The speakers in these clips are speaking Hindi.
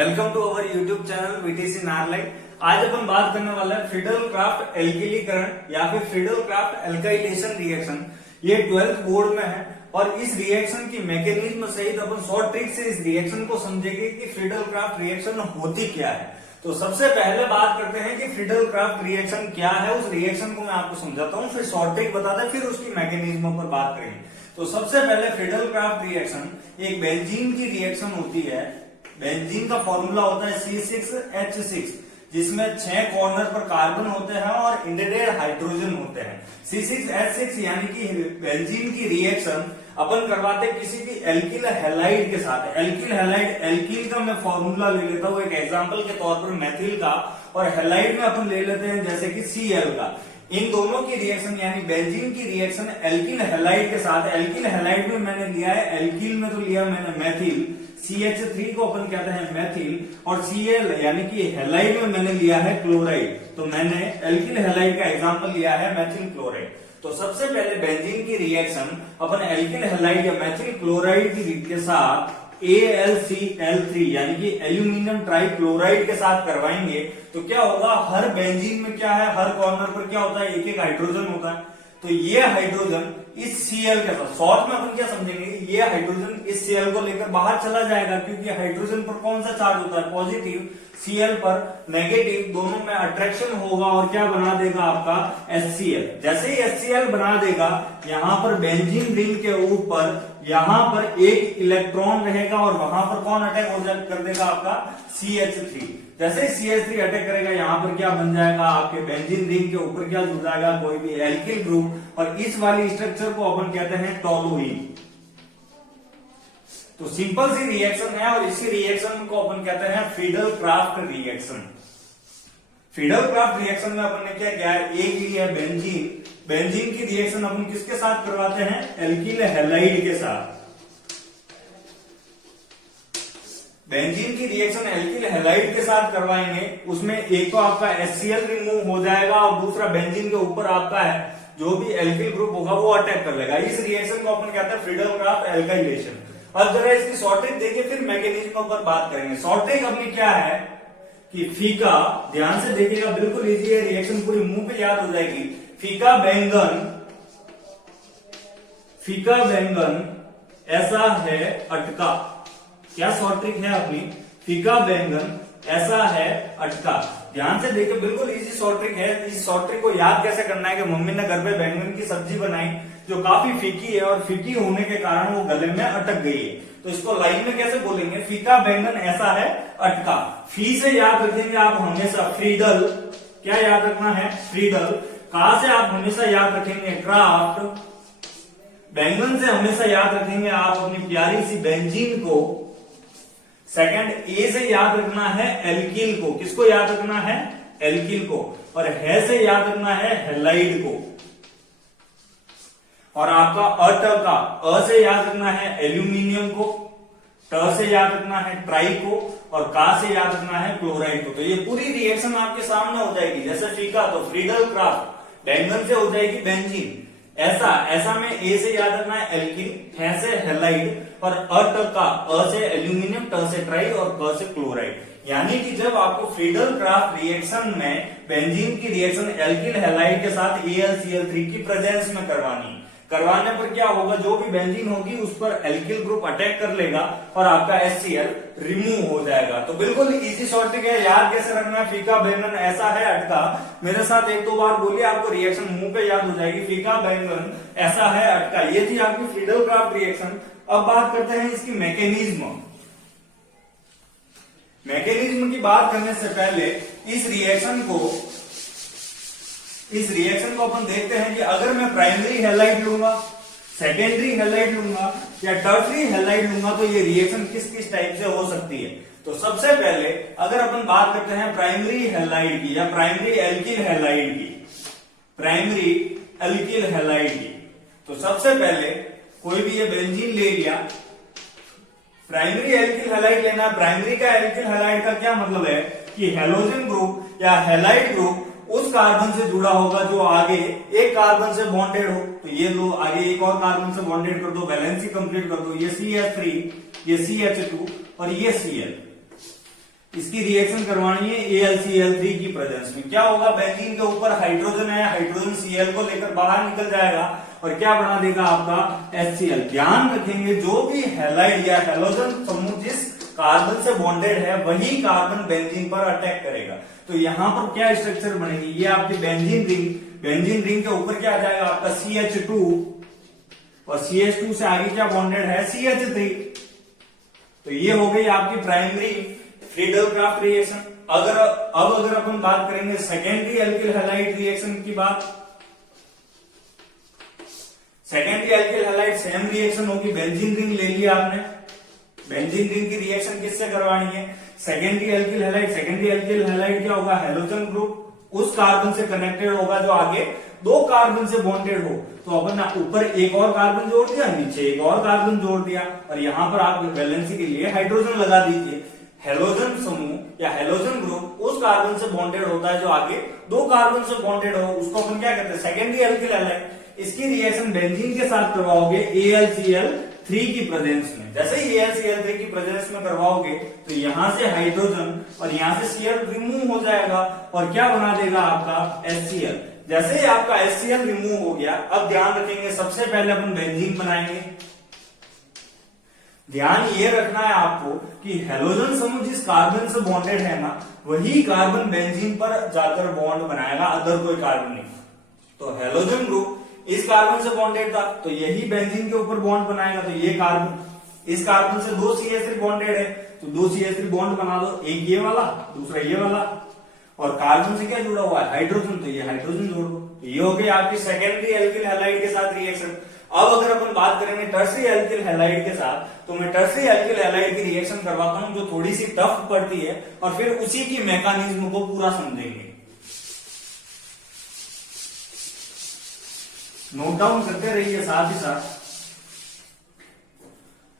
Welcome to our YouTube channel VTC Narlai. आज अपन बात करने वाला है फ्रीडल-क्राफ्ट एल्किलीकरण या फिर फ्रीडल-क्राफ्ट एल्काइलेशन रिएक्शन। ये 12th बोर्ड में है और इस रिएक्शन की मैकेनिज्म सहित अपन शॉर्ट ट्रिक से इस रिएक्शन को समझेंगे कि फ्रीडल-क्राफ्ट रिएक्शन होती क्या है। तो सबसे पहले बात करते हैं कि फ्रीडल-क्राफ्ट रिएक्शन क्या है। उस रिएक्शन को मैं आपको समझाता हूँ, फिर शॉर्ट ट्रिक बताते हैं, फिर उसकी मैकेनिज्म पर बात करेंगे। तो सबसे पहले फ्रीडल-क्राफ्ट रिएक्शन एक बेंजीन की रिएक्शन होती है। बेंजीन का फॉर्मूला होता है C6H6, जिसमें 6 कॉर्नर पर कार्बन होते हैं और इंडेड हाइड्रोजन होते हैं। C6H6 यानी कि बेंजीन की रिएक्शन अपन करवाते किसी भी एल्किल हैलाइड के साथ। एल्किल हैलाइड, एल्किल का मैं फॉर्मूला ले लेता हूँ एक एग्जांपल के तौर पर मैथिल का, और हैलाइड में अपन ले लेते हैं जैसे कि Cl का। इन दोनों की रिएक्शन यानी बेंजीन की रिएक्शन एल्किल हैलाइड के साथ। एल्किल हैलाइड में मैंने लिया है, एल्किल में तो लिया मैंने मैथिल, CH3 को अपन कहते हैं मैथिल, और Cl यानी कि हैलाइड में मैंने लिया है क्लोराइड। तो मैंने एल्किल हैलाइड का एग्जांपल लिया है मैथिल क्लोराइड। तो सबसे पहले बेंजीन की रिएक्शन अपन एल्किल हैलाइड या मैथिल क्लोराइड के साथ AlCl3 यानी कि एल्यूमिनियम ट्राइक्लोराइड के साथ करवाएंगे। तो क्या होगा, हर बेंजीन में क्या है, हर कॉर्नर पर क्या होता है, एक एक हाइड्रोजन होता है। तो ये हाइड्रोजन इस Cl के साथ, शॉर्ट में अपन क्या समझेंगे, ये हाइड्रोजन इस Cl को लेकर बाहर चला जाएगा, क्योंकि हाइड्रोजन पर कौन सा चार्ज होता है, पॉजिटिव, Cl पर नेगेटिव, दोनों में अट्रैक्शन होगा और क्या बना देगा आपका HCl। जैसे ही HCl बना देगा, यहां पर बेंजीन रिंग के ऊपर यहां पर एक इलेक्ट्रॉन रहेगा और वहां पर कौन अटैक कर देगा आपका CH3। जैसे ही CH3 अटैक करेगा, यहाँ पर क्या बन जाएगा, आपके बेंजीन रिंग के ऊपर क्या जुड़ जाएगा, कोई भी एल्किल ग्रुप, और इस वाली स्ट्रक्चर को अपन कहते हैं टोलुईन। तो सिंपल सी रिएक्शन है और इसी रिएक्शन को अपन कहते हैं फ्रीडल-क्राफ्ट रिएक्शन। फ्रीडल-क्राफ्ट रिएक्शन में अपन ने क्या किया है, एक लिया है बेंजीन। बेंजीन की रिएक्शन अपन किसके साथ करवाते हैं, एल्किल हैलाइड के साथ। बेंजीन की रिएक्शन एल्किल हैलाइड के साथ करवाएंगे, उसमें एक तो आपका HCl रिमूव हो जाएगा और दूसरा बेंजीन के ऊपर आपका है जो भी एल्किल ग्रुप होगा वो अटैक कर लेगा। इस रिएक्शन को अपन कहते हैं फ्रीडल-क्राफ्ट एल्काइलेशन। अब जरा इसकी शॉर्ट ट्रिक देखिए, फिर मैकेनिज्म पर बात करेंगे। शॉर्ट ट्रिक अपनी क्या है कि फीका, ध्यान से देखिएगा, बिल्कुल इजी है, रिएक्शन पूरी मुंह पे याद हो जाएगी। फीका बैंगन ऐसा है अटका। क्या शॉर्ट ट्रिक है अपनी, फीका बैंगन ऐसा है अटका। ध्यान से देखिए, बिल्कुल इजी शॉर्ट ट्रिक है। इस शॉर्ट ट्रिक को याद कैसे करना है कि मम्मी ने घर पे बैंगन की सब्जी बनाई जो काफी फीकी है और फीकी होने के कारण वो गले में अटक गई है। तो इसको लाइन में कैसे बोलेंगे, फीका बैंगन ऐसा है अटका। फी से याद रखेंगे आप हमेशा फ्रीडल, क्या याद रखना है, फ्रीडल। का से आप हमेशा याद रखेंगे क्राफ्ट। बैंगन से हमेशा याद रखेंगे आप अपनी प्यारी सी बेंजीन को। सेकंड, ए से याद रखना है एल्किल को। किसको याद रखना है, एल्किल को। और है से याद रखना है हैलाइड को। और आपका अ से याद रखना है एल्यूमिनियम को, ट से याद रखना है ट्राई को, और का से याद रखना है क्लोराइड को। तो ये पूरी रिएक्शन आपके सामने हो जाएगी। जैसे फीका तो फ्रीडल-क्राफ्ट, बैंगन से हो जाएगी बेंजीन। ऐसा में ए से याद रखना है एल्किल, है से हैलाइड, और अ से एल्यूमिनियम, ट से ट्राई और क से क्लोराइड। यानी कि जब आपको फ्रीडल-क्राफ्ट रिएक्शन में बेंजीन की रिएक्शन एल्किल हैलाइड के साथ AlCl3 की प्रेजेंस में करवाने पर क्या होगा, जो भी बेंजीन होगी उस पर एल्किल ग्रुप अटैक कर लेगा और आपका HCl रिमूव हो जाएगा। तो बिल्कुल इजी शॉर्ट ट्रिक है, याद कैसे रखना है, फीका बैंगन ऐसा है अटका। मेरे साथ एक दो बार बोलिए, आपको रिएक्शन मुंह पे याद हो जाएगी, फीका बैंगन ऐसा है अटका। ये थी आपकी फ्रीडल-क्राफ्ट रिएक्शन। अब बात करते हैं इसकी मैकेनिज्म। मैकेनिज्म की बात करने से पहले इस रिएक्शन को अपन देखते हैं कि अगर मैं प्राइमरी हैलाइड लूंगा, सेकेंडरी हैलाइड लूंगा या टर्शरी हैलाइड लूंगा, तो ये रिएक्शन किस किस टाइप से हो सकती है। तो सबसे पहले अगर अपन बात करते हैं प्राइमरी हैलाइड की या प्राइमरी एल्किल हैलाइड की, तो सबसे पहले कोई भी ये बेंजीन ले लिया, प्राइमरी एल्किल हैलाइड लेना। प्राइमरी का एल्किल हैलाइड का क्या मतलब है कि हैलोजन ग्रुप या हैलाइड ग्रुप उस कार्बन से जुड़ा होगा जो आगे एक कार्बन से बॉन्डेड हो। तो ये लो आगे एक और कार्बन से बॉन्डेड कर दो, बैलेंस ही कंप्लीट कर दो। ये CH3, ये CH2 और ये Cl। इसकी रिएक्शन करवानी है AlCl3 की प्रेजेंस में। क्या होगा, बेंजीन के ऊपर हाइड्रोजन है, हाइड्रोजन Cl को लेकर बाहर निकल जाएगा और क्या बना देगा आपका HCl। ध्यान रखेंगे जो भी हैलाइड या हैलोजन समूह जिस कार्बन से बॉन्डेड है वही कार्बन बेंजीन पर अटैक करेगा। तो यहां पर क्या स्ट्रक्चर बनेगी, ये आपकी बेंजीन रिंग के ऊपर क्या आ जाएगा आपका CH2 और CH2 से आगे क्या बॉन्डेड है CH3। तो ये हो गई आपकी प्राइमरी फ्रीडल-क्राफ्ट रिएक्शन। अगर अपन बात करेंगे सेकेंडरी एल्किल हैलाइड रिएक्शन की बात। Secondary alkyl halide same reaction होगी, बेंजीन रिंग ले लिया आपने, बेंजीन रिंग की रिएक्शन किससे करवानी है, secondary alkyl halide. Secondary alkyl halide क्या होगा, हैलोजन ग्रुप उस कार्बन से कनेक्टेड होगा जो आगे दो कार्बन से बॉन्डेड हो। तो अपन ऊपर एक और कार्बन जोड़ दिया, नीचे एक और कार्बन जोड़ दिया और यहां पर आप वैलेंसी के लिए हाइड्रोजन लगा दीजिए। हेलोजन समूह या हेलोजन ग्रुप उस कार्बन से बॉन्डेड होता है जो आगे दो कार्बन से बॉन्डेड हो, उसको अपन क्या कहते हैं, सेकेंडरी एल्किल हैलाइड। इसकी रिएक्शन बेंजीन के साथ करवाओगे AlCl3 की प्रेजेंस में। जैसे ही AlCl3 की प्रेजेंस में करवाओगे तो यहां से हाइड्रोजन और यहां से Cl रिमूव हो जाएगा और क्या बना देगा आपका HCl। जैसे ही आपका HCl रिमूव हो गया, अब ध्यान रखेंगे सबसे पहले अपन बेंजीन बनाएंगे। ध्यान ये रखना है आपको कि हेलोजन समूह जिस कार्बन से बॉन्डेड है ना, वही कार्बन बेंजीन पर जाकर बॉन्ड बनाएगा, अदर कोई कार्बन नहीं। तो हेलोजन ग्रुप इस कार्बन से बॉन्डेड था तो यही बेंजीन के ऊपर बॉन्ड बनाएगा। तो ये कार्बन, इस कार्बन से दो CH3 बॉन्डेड है तो दो CH3 बॉन्ड बना दो, एक ये वाला दूसरा ये वाला, और कार्बन से क्या जुड़ा हुआ है, हाइड्रोजन, तो ये हाइड्रोजन जोड़ दो। ये हो गई आपकी सेकेंडरी एल्किल हैलाइड के साथ रिएक्शन। अब अगर अपन बात करेंगे टर्सरी एल्किल हैलाइड के साथ, तो मैं टर्सरी एल्किल हैलाइड की रिएक्शन करवाता हूं जो थोड़ी सी टफ पड़ती है और फिर उसी की मैकेनिज्म को पूरा समझेंगे। नोट डाउन करते रहिए साथ ही साथ।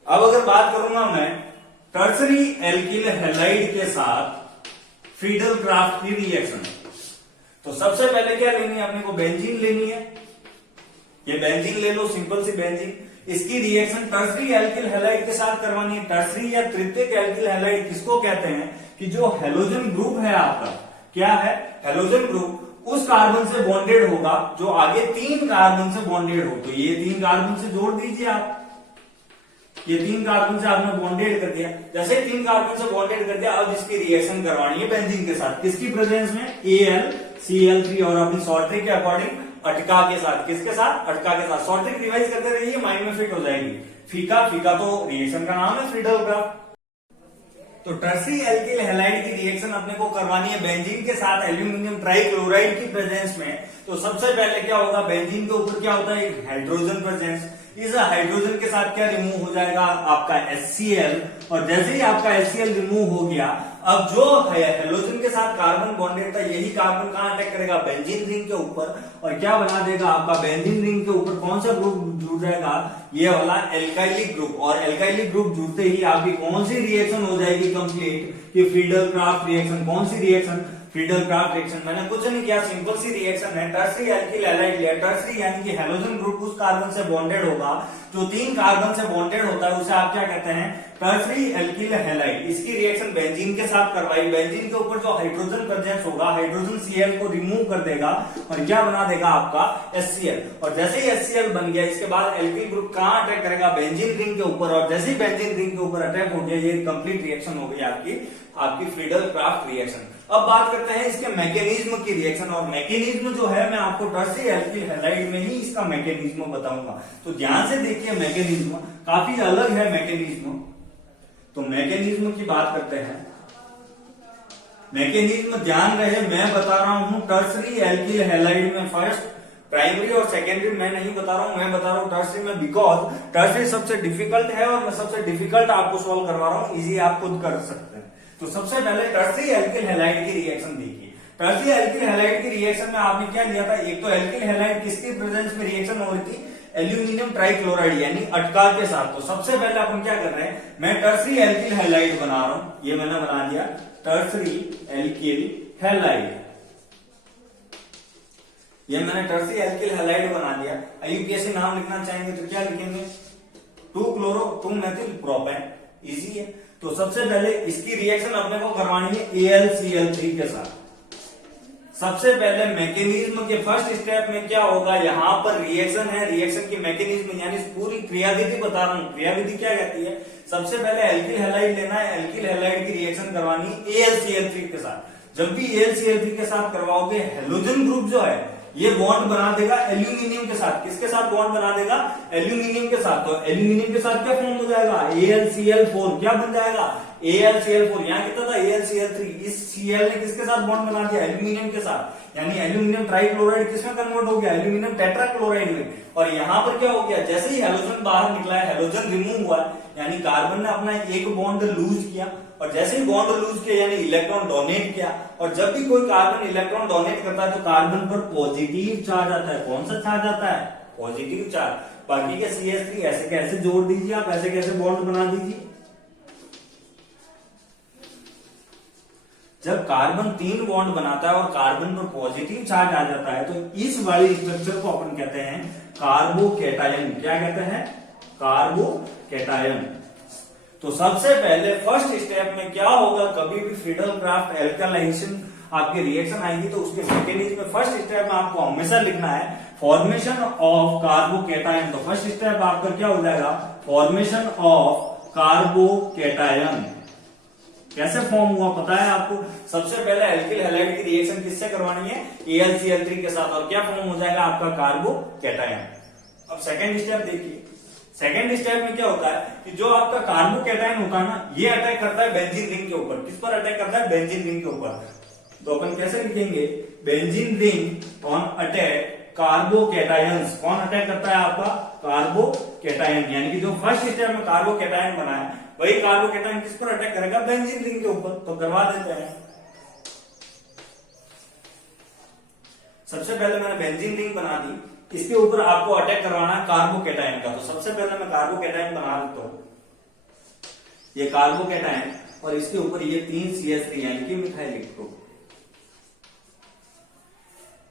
अब अगर बात करूंगा मैं टर्सरी एल्किल हैलाइड के साथ फ्रीडल-क्राफ्ट की रिएक्शन, तो सबसे पहले क्या लेनी है अपने को, बेंजीन लेनी है। ये बेंजीन ले लो, सिंपल सी बेंजीन। इसकी रिएक्शन टर्सरी एल्किल हैलाइड के साथ करवानी है। टर्सरी या तृतीयक एल्किल हैलाइड किसको कहते हैं कि जो हेलोजन ग्रुप है आपका, क्या है, हेलोजन ग्रुप उस कार्बन से बॉन्डेड होगा जो आगे तीन कार्बन से बॉन्डेड हो। तो ये तीन कार्बन से जोड़ दीजिए आप, ये तीन कार्बन से आपने बॉन्डेड कर दिया। जैसे तीन कार्बन से बॉन्डेड कर दिया, अब इसकी रिएक्शन करवानी है बेंजीन के साथ, किसकी प्रेजेंस में, AlCl3 और अपनी शॉर्ट ट्रिक के अकॉर्डिंग अटका के साथ, किसके साथ, अटका के साथ। शॉर्ट ट्रिक रिवाइज करते रहिए, माइंड में फिट हो जाएगी। फीका, फीका तो रिएक्शन का नाम है फ्रीडल-क्राफ्ट। तो टर्सरी एल्किल हैलाइड की रिएक्शन अपने को करवानी है बेंजीन के साथ एल्यूमिनियम ट्राइक्लोराइड की प्रेजेंस में। तो सबसे पहले क्या होगा, बेंजीन के ऊपर क्या होता है, एक हाइड्रोजन प्रेजेंस। इस हाइड्रोजन के साथ क्या रिमूव हो जाएगा आपका HCl, और जैसे ही आपका HCl रिमूव हो गया, अब जो हेलोजन के साथ कार्बन बॉन्डेड था यही कार्बन कहां अटैक करेगा, बेंजीन रिंग के ऊपर, और क्या बना देगा आपका बेंजीन रिंग के ऊपर कौन सा ग्रुप जुड़ जाएगा, ये वाला एल्काइलिक ग्रुप। और एल्काइलिक ग्रुप जुड़ते ही आपकी कौन सी रिएक्शन हो जाएगी कंप्लीट, कि फ्रीडल-क्राफ्ट रिएक्शन। कौन सी रिएक्शन, फ्रीडल-क्राफ्ट रिएक्शन। मैंने कुछ नहीं किया, सिंपल सी रिएक्शन है। टर्सरी एल्किल हैलाइड लिया, टर्सरी यानी कि हेलोजन ग्रुप उस कार्बन से बॉन्डेड होगा जो तीन कार्बन से बॉन्डेड होता है, उसे आप क्या कहते हैं, टर्सरी एल्किल हैलाइड। इसकी रिएक्शन बेंजीन के साथ करवाई, बेंजीन के ऊपर जो हाइड्रोजन प्रेजेंस होगा, हाइड्रोजन Cl को रिमूव कर देगा और क्या बना देगा आपका HCl। और जैसे ही HCl बन गया, इसके बाद एल्किल ग्रुप कहां अटैक करेगा, बेंजीन रिंग के ऊपर, और जैसे ही बेंजीन रिंग के ऊपर अटैक हो गया, ये कंप्लीट रिएक्शन हो गई आपकी फ्रीडल-क्राफ्ट रिएक्शन। अब बात करते हैं इसके मैकेनिज्म की रिएक्शन, और मैकेनिज्म जो है मैं आपको टर्सरी एल्किल हैलाइड में ही इसका मैकेनिज्म बताऊंगा। तो ध्यान से देखिए, मैकेनिज्म काफी अलग है मैकेनिज्म। तो मैकेनिज्म की बात करते हैं। मैकेनिज्म ध्यान रहे, मैं बता रहा हूं टर्सरी एल्किल हैलाइड में फर्स्ट, प्राइमरी और सेकेंडरी मैं नहीं बता रहा हूं, मैं बता रहा हूं टर्सरी में, बिकॉज टर्सरी सबसे डिफिकल्ट है और मैं सबसे डिफिकल्ट आपको सॉल्व करवा रहा हूं, इजी आप खुद कर सकते हैं। तो सबसे पहले टर्सरी एल्किल हैलाइड की रिएक्शन देखिए। टर्सरी एल्किल हैलाइड की रिएक्शन में आपने क्या लिया था, एक तो एल्किल हैलाइड किसकी प्रेजेंस में रिएक्शन हो रही थी, एल्यूमिनियम ट्राइक्लोराइड यानी अटका के साथ। तो सबसे पहले अपन क्या कर रहे हैं, मैं टर्सरी एल्किल हैलाइड बना रहा हूं, ये मैंने बना दिया टर्सरी एल्किल हैलाइड, ये मैंने टर्सरी एल्किल हैलाइड बना दिया। IUPAC नाम लिखना चाहेंगे तो क्या लिखेंगे, 2 क्लोरो 2 मेथिल प्रोपेन, इजी है। तो सबसे पहले इसकी रिएक्शन अपने को करवानी है AlCl3 के साथ। सबसे पहले मैकेनिज्म के फर्स्ट स्टेप में क्या होगा, यहां पर रिएक्शन है, रिएक्शन की मैकेनिज्म यानी पूरी क्रियाविधि बता रहा हूं। क्रियाविधि क्या कहती है, सबसे पहले एल्किल हैलाइड लेना है, एल्किल हैलाइड की रिएक्शन करवानी AlCl3 के साथ। जब भी AlCl3 के साथ करवाओगे, हेलोजन ग्रुप जो है ये बॉन्ड बना देगा एल्यूमिनियम के साथ। किसके साथ बॉन्ड बना देगा, एल्यूमिनियम के साथ। तो एल्यूमिनियम के साथ क्या फॉर्म हो जाएगा, AlCl4। क्या बन जाएगा, AlCl4। यहाँ कितना था AlCl3, इस Cl ने किसके साथ बॉन्ड बना दिया, एल्यूमिनियम के साथ, यानी एल्यूमिनियम ट्राइक्लोराइड किसमें कन्वर्ट हो गया, एल्यूमिनियम टेट्राक्लोराइड में। और यहाँ पर क्या हो गया, जैसे ही हेलोजन बाहर निकला है, हेलोजन रिमूव हुआ, यानी कार्बन ने अपना एक बॉन्ड लूज किया, और जैसे ही बॉन्ड लूज किया यानी इलेक्ट्रॉन डोनेट किया। और जब भी कोई कार्बन इलेक्ट्रॉन डोनेट करता है तो कार्बन पर पॉजिटिव चार्ज आता है। कौन सा चार्ज आता है, पॉजिटिव चार्ज। बाकी के CH3 ऐसे कैसे जोड़ दीजिए आप, ऐसे कैसे बॉन्ड बना दीजिए। जब कार्बन 3 बॉन्ड बनाता है और कार्बन पर पॉजिटिव चार्ज आ जाता है तो इस वाली स्ट्रक्चर को अपन कहते हैं कार्बोकैटायन। क्या कहते हैं, कार्बोकैटायन। तो सबसे पहले फर्स्ट स्टेप में क्या होगा, कभी भी फ्रीडल क्राफ्ट एल्कालाइजेशन आपकी रिएक्शन आएगी तो उसके मैकेनिज्म में फर्स्ट स्टेप में आपको हमेशा लिखना है फॉर्मेशन ऑफ कार्बोकैटायन। तो फर्स्ट स्टेप आपका क्या हो जाएगा, फॉर्मेशन ऑफ कार्बोकैटायन। कैसे फॉर्म हुआ पता है आपको, सबसे पहले एल्किल हैलाइड की रिएक्शन किससे करवानी है, AlCl3 के साथ, और क्या फॉर्म हो जाएगा आपका कार्बोकैटायन। अब सेकेंड स्टेप देखिए, सेकेंड स्टेप में क्या होता है कि जो आपका कार्बोकैटायन होता है ना, ये अटैक करता है बेंजीन रिंग के ऊपर। किस पर अटैक करता है, बेंजीन रिंग के ऊपर। तो अपन कैसे लिखेंगे, benzene ring on attack carbocations. कौन अटैक करता है आपका, कार्बोकैटायन। यानी कि जो फर्स्ट स्टेप में कार्बोकैटायन बना है वही कार्बोकैटायन किस पर अटैक करेगा, बेंजीन रिंग के ऊपर। तो करवा देते हैं। सबसे पहले मैंने बेंजीन रिंग बना दी, इसके ऊपर आपको अटैक करवाना है कार्बोकैटायन का। तो सबसे पहले मैं कार्बोकैटायन बना देता हूं, ये कार्बोकैटायन, और इसके ऊपर ये 3 CH3 यानी कि मिथाइल ग्रुप।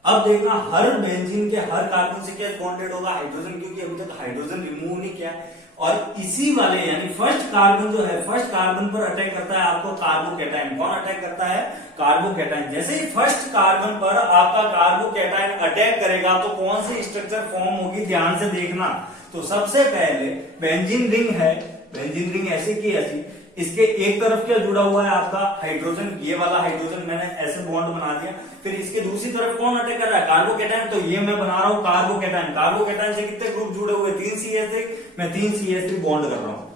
अब देखना हर बेंजीन के हर कार्बन से क्या बॉन्डेड होगा, हाइड्रोजन, क्योंकि अभी तक हाइड्रोजन रिमूव नहीं किया। और इसी वाले यानी फर्स्ट कार्बन जो है, फर्स्ट कार्बन पर अटैक करता है आपको कार्बोकैटायन। कौन अटैक करता है, कार्बोकैटायन। जैसे ही फर्स्ट कार्बन पर आपका कार्बोकैटायन अटैक करेगा तो कौन सी स्ट्रक्चर फॉर्म होगी, ध्यान से देखना। तो सबसे पहले बेंजीन रिंग है, बेंजीन रिंग ऐसे की ऐसी, इसके एक तरफ क्या जुड़ा हुआ है आपका हाइड्रोजन, ये वाला हाइड्रोजन मैंने ऐसे बॉन्ड बना दिया। फिर इसके दूसरी तरफ कौन अटैक कर रहा है, कार्बोकैटायन। तो ये मैं बना रहा हूं कार्बोकैटायन। कार्बोकैटायन से कितने ग्रुप जुड़े हुए, 3 CH3, मैं 3 CH3 बॉन्ड कर रहा हूं।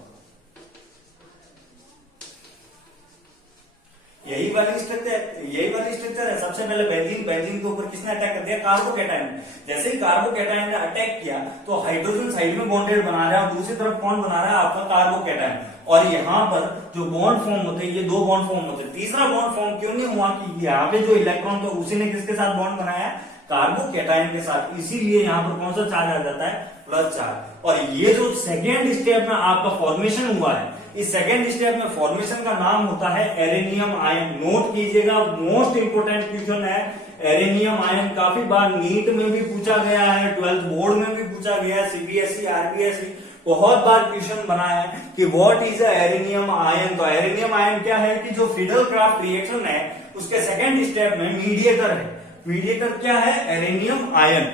यही वाली स्ट्रक्चर है। सबसे पहले बेंजीन के ऊपर किसने अटैक कर दिया, कार्बोकैटायन। जैसे ही कार्बोकैटायन ने अटैक किया तो हाइड्रोजन साइड में बॉन्डेड बना रहा है और दूसरी तरफ कौन बना रहा है आपका कार्बोकैटायन। और यहाँ पर जो बॉन्ड फॉर्म होते हैं ये 2 बॉन्ड फॉर्म होते हैं। तीसरा बॉन्ड फॉर्म क्यों नहीं हुआ कि यहाँ पे जो इलेक्ट्रॉन था उसी ने किसके साथ बॉन्ड बनाया, कार्बोकैटायन के साथ। इसीलिए यहाँ पर कौन सा चार्ज आ जाता है, प्लस चार्ज। और ये जो सेकेंड स्टेप में आपका फॉर्मेशन हुआ है, इस सेकेंड स्टेप में फॉर्मेशन का नाम होता है एरेनियम आयन। नोट कीजिएगा, मोस्ट इंपोर्टेंट क्वेश्चन है एरेनियम आयन। काफी बार नीट में भी पूछा गया है, 12th बोर्ड में भी पूछा गया है, CBSE RBSE बहुत बार क्वेश्चन बना है कि व्हाट इज एरेनियम आयन। तो एरेनियम आयन क्या है कि जो फ्रीडल क्राफ्ट रिएक्शन है उसके सेकेंड स्टेप में मीडिएटर है। मीडिएटर क्या है, एरेनियम आयन।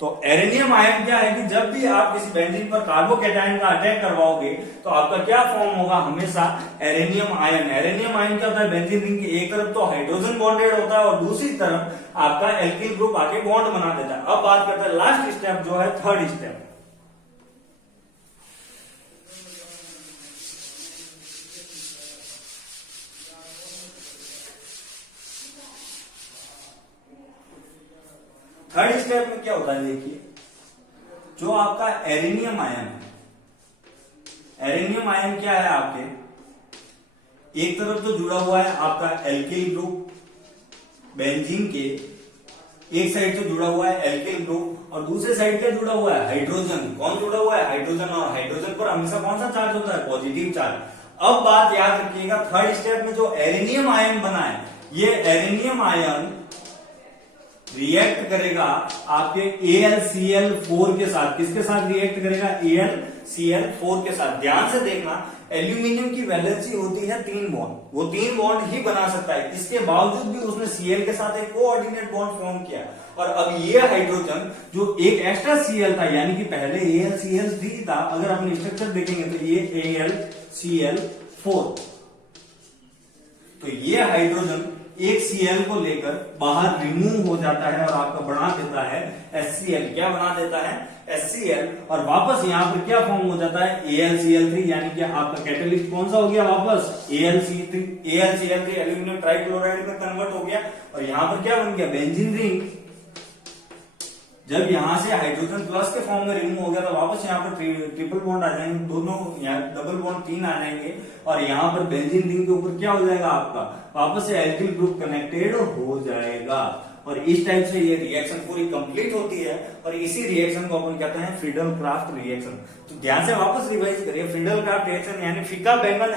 तो एरेनियम आयन क्या है कि जब भी आप किसी बेंजीन पर कार्बोकैटायन का अटैक करवाओगे तो आपका क्या फॉर्म होगा, हमेशा एरेनियम आयन। एरेनियम आयन क्या होता है, बेंजीन रिंग की एक तरफ तो हाइड्रोजन बॉन्डेड होता है और दूसरी तरफ आपका एल्किल ग्रुप आके बॉन्ड बना देता है। अब बात करते हैं लास्ट स्टेप जो है थर्ड स्टेप। थर्ड स्टेप में क्या होता है, देखिए जो आपका एरेनियम आयन है, एरेनियम आयन क्या है आपके, एक तरफ तो जुड़ा हुआ है आपका एल्किल ग्रुप बेंजीन के, एक साइड तो जुड़ा हुआ है एल्किल ग्रुप और दूसरे साइड क्या जुड़ा हुआ है, हाइड्रोजन। कौन जुड़ा हुआ है, हाइड्रोजन। और हाइड्रोजन पर हमेशा कौन सा चार्ज होता है, पॉजिटिव चार्ज। अब बात याद रखिएगा, थर्ड स्टेप में जो एरेनियम आयन बना है, ये एरेनियम आयन रिएक्ट करेगा आपके AlCl4 के साथ। किसके साथ रिएक्ट करेगा? AlCl4 के साथ। ध्यान से देखना, एल्यूमिनियम की वैलेंसी होती है 3 बॉन्ड, वो 3 बॉन्ड ही बना सकता है। इसके बावजूद भी उसने Cl के साथ एक कोऑर्डिनेट बॉन्ड फॉर्म किया, और अब ये हाइड्रोजन जो एक एक्स्ट्रा Cl था, यानी कि पहले AlCl3 था, अगर अपने स्ट्रक्चर देखेंगे तो ये AlCl4, तो ये हाइड्रोजन एक Cl को लेकर बाहर रिमूव हो जाता है और आपका बना देता है HCl। क्या बना देता है? HCl। और वापस यहाँ पर क्या फॉर्म हो जाता है? AlCl3, यानी कि आपका कैटेलिस्ट कौन सा हो गया? वापस AlCl3 एल्यूमिनियम ट्राइक्लोराइड में कन्वर्ट हो गया, और यहाँ पर क्या बन गया? Benzene ring. जब यहां से हाइड्रोजन प्लस के फॉर्म में रिमूव हो गया, तो वापस यहाँ पर ट्रिपल बॉन्ड आ जाएंगे, दोनों यहाँ डबल बॉन्ड 3 आ जाएंगे, और यहाँ पर बेंजीन रिंग के ऊपर क्या हो जाएगा? आपका वापस से एल्किल ग्रुप कनेक्टेड हो जाएगा। और इस टाइप से ये रिएक्शन पूरी कंप्लीट होती है, और इसी रिएक्शन को अपन कहते हैं फ्रीडल क्राफ्ट रिएक्शन। तो ध्यान से वापस रिवाइज करिए, फ्रीडल क्राफ्ट रिएक्शन यानी फीका बैंगन